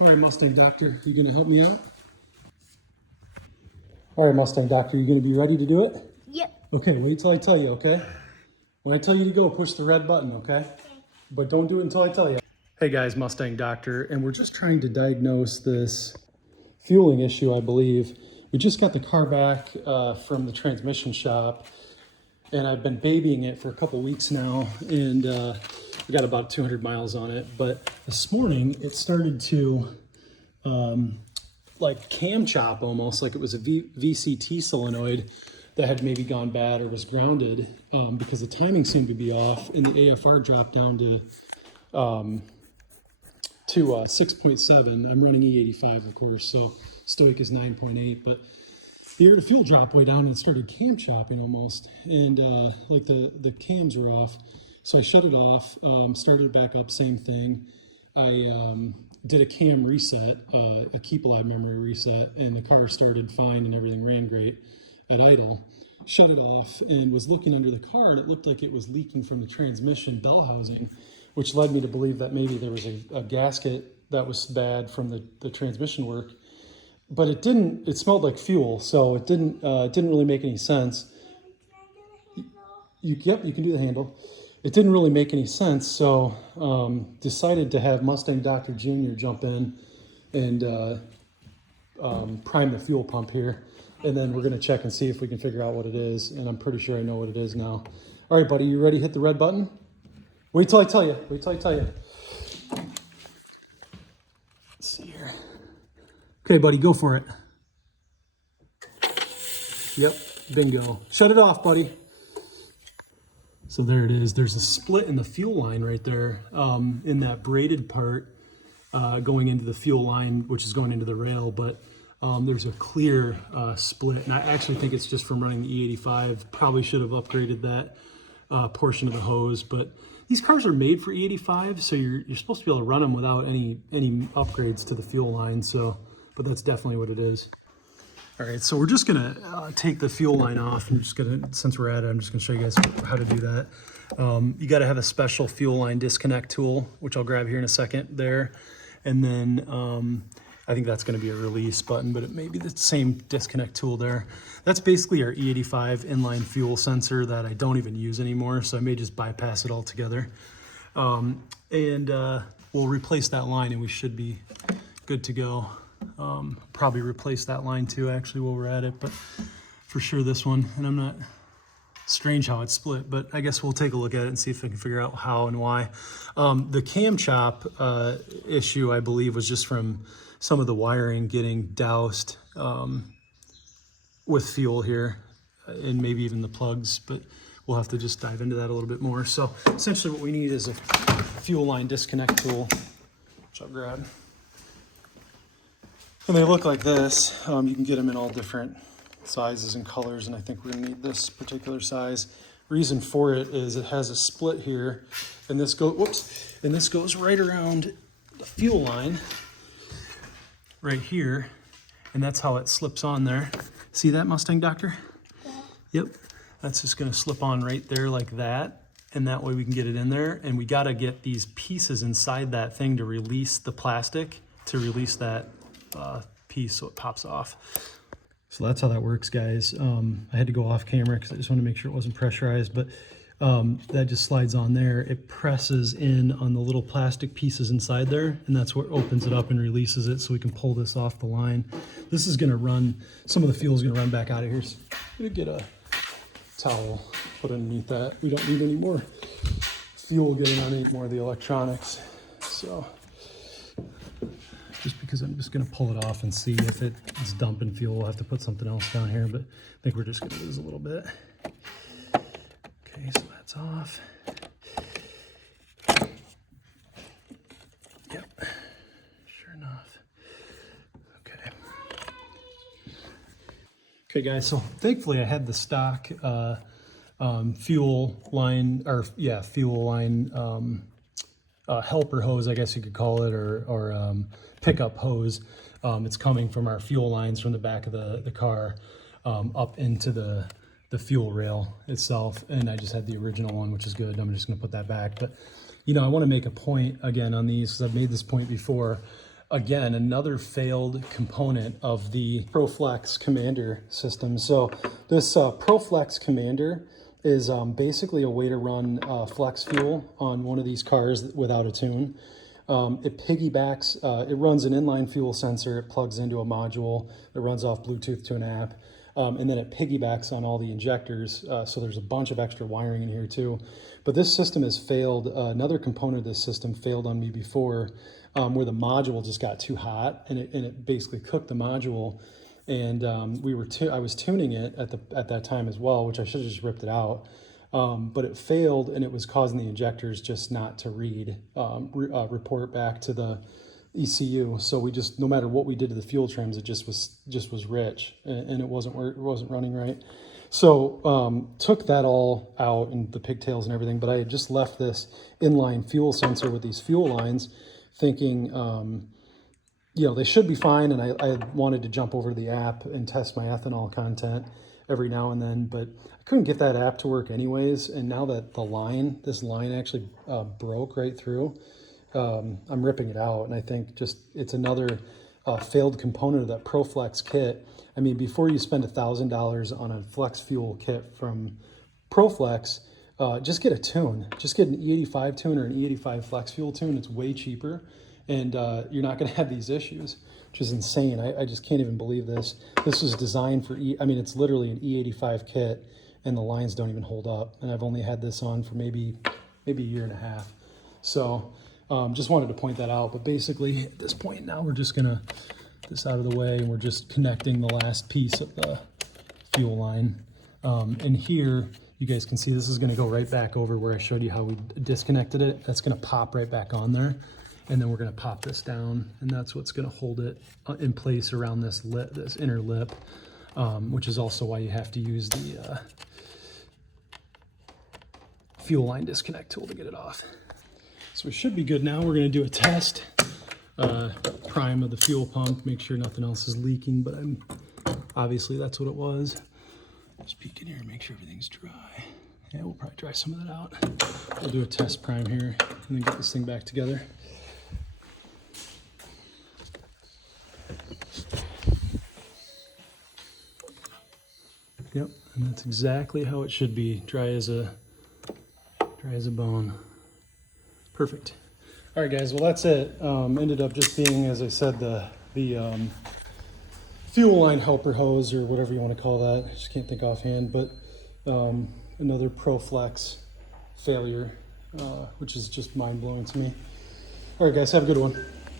All right, Mustang Doctor, you gonna help me out? All right, Mustang Doctor, you gonna be ready to do it? Yep. Okay, wait till I tell you, okay? When I tell you to go, push the red button, okay? But don't do it until I tell you. Hey guys, Mustang Doctor, and we're just trying to diagnose this fueling issue, I believe. We just got the car back from the transmission shop, and I've been babying it for a couple weeks now, and we got about 200 miles on it. But this morning, it started to like cam chop almost, like it was a VCT solenoid that had maybe gone bad or was grounded because the timing seemed to be off, and the AFR dropped down to 6.7. I'm running E85, of course, so Stoic is 9.8, but the air to fuel dropped way down and it started cam chopping almost, and like the cams were off. So I shut it off, started it back up, same thing. I did a cam reset, a keep alive memory reset, and the car started fine and everything ran great at idle. Shut it off and was looking under the car, and it looked like it was leaking from the transmission bell housing, which led me to believe that maybe there was a gasket that was bad from the transmission work. But it didn't. It smelled like fuel, so it didn't really make any sense. Yep, you can do the handle. It didn't really make any sense, so decided to have Mustang Dr. Jr. jump in and prime the fuel pump here, and then we're gonna check and see if we can figure out what it is. And I'm pretty sure I know what it is now. All right, buddy, you ready to hit the red button? Wait till I tell you. Wait till I tell you. Let's see here. Okay, buddy, go for it. Yep, bingo. Shut it off, buddy. So there it is. There's a split in the fuel line right there, in that braided part going into the fuel line, which is going into the rail, but there's a clear split. And I actually think it's just from running the E85. Probably should have upgraded that portion of the hose, but these cars are made for E85, so you're supposed to be able to run them without any upgrades to the fuel line. So, but that's definitely what it is. All right, so we're just gonna take the fuel line off. I'm just gonna, since we're at it, I'm just gonna show you guys how to do that. You gotta have a special fuel line disconnect tool, which I'll grab here in a second there. And then I think that's gonna be a release button, but it may be the same disconnect tool there. That's basically our E85 inline fuel sensor that I don't even use anymore, so I may just bypass it altogether. We'll replace that line and we should be good to go. Probably replace that line too, actually, while we're at it, but for sure this one. And I'm not, strange how it's split, but I guess we'll take a look at it and see if I can figure out how and why. The cam chop issue, I believe, was just from some of the wiring getting doused with fuel here, and maybe even the plugs, but we'll have to just dive into that a little bit more. So essentially what we need is a fuel line disconnect tool, which I'll grab. And they look like this. You can get them in all different sizes and colors, and I think we're gonna need this particular size. Reason for it is it has a split here, and this goes right around the fuel line right here, and that's how it slips on there. See that, Mustang Doctor? Yeah. Yep, that's just gonna slip on right there like that, and that way we can get it in there. And we gotta get these pieces inside that thing to release the plastic, to release that piece so it pops off. So that's how that works, guys. I had to go off camera because I just want to make sure it wasn't pressurized, but that just slides on there. It presses in on the little plastic pieces inside there, and that's what opens it up and releases it, so we can pull this off the line. This is going to run, some of the fuel is going to run back out of here. So I'm going to get a towel, put underneath that. We don't need any more fuel getting on any more of the electronics. So just because I'm just gonna pull it off and see if it's dumping fuel. We'll have to put something else down here, but I think we're just gonna lose a little bit. Okay, so that's off. Yep, sure enough. Okay. Okay guys, so thankfully I had the stock fuel line helper hose, I guess you could call it, or pickup hose. It's coming from our fuel lines from the back of the car up into the fuel rail itself, and I just had the original one, which is good. I'm just going to put that back. But you know, I want to make a point again on these, because I've made this point before. again, another failed component of the ProFlex Commander system. So this ProFlex Commander is basically a way to run flex fuel on one of these cars without a tune. It piggybacks, it runs an inline fuel sensor, it plugs into a module that runs off Bluetooth to an app, and then it piggybacks on all the injectors, so there's a bunch of extra wiring in here too. But this system has failed, another component of this system failed on me before, where the module just got too hot, and it basically cooked the module. And I was tuning it at that time as well, which I should have just ripped it out. But it failed, and it was causing the injectors just not to report back to the ECU. So we just, no matter what we did to the fuel trims, it just was rich, and it wasn't running right. So took that all out and the pigtails and everything, but I had just left this inline fuel sensor with these fuel lines, thinking, they should be fine. And I wanted to jump over to the app and test my ethanol content every now and then, but I couldn't get that app to work anyways. And now that this line actually broke right through, I'm ripping it out. And I think it's another failed component of that ProFlex kit. I mean, before you spend $1,000 on a flex fuel kit from ProFlex, just get a tune. Just get an E85 tune or an E85 flex fuel tune. It's way cheaper, and you're not going to have these issues, which is insane. I just can't even believe this. This was designed for it's literally an E85 kit, and the lines don't even hold up. And I've only had this on for maybe a year and a half. So just wanted to point that out. But basically, at this point now, we're just gonna get this out of the way, and we're just connecting the last piece of the fuel line. And here, you guys can see this is gonna go right back over where I showed you how we disconnected it. That's gonna pop right back on there. And then we're gonna pop this down, and that's what's gonna hold it in place around this inner lip, which is also why you have to use the fuel line disconnect tool to get it off. So we should be good now. We're gonna do a test, prime of the fuel pump, make sure nothing else is leaking, but obviously that's what it was. Just peek in here and make sure everything's dry. Yeah, we'll probably dry some of that out. We'll do a test prime here and then get this thing back together. Yep, and that's exactly how it should be, dry as a bone. Perfect. All right, guys, well, that's it. Ended up just being, as I said, the fuel line helper hose, or whatever you want to call that. I just can't think offhand, but another ProFlex failure, which is just mind-blowing to me. All right, guys, have a good one.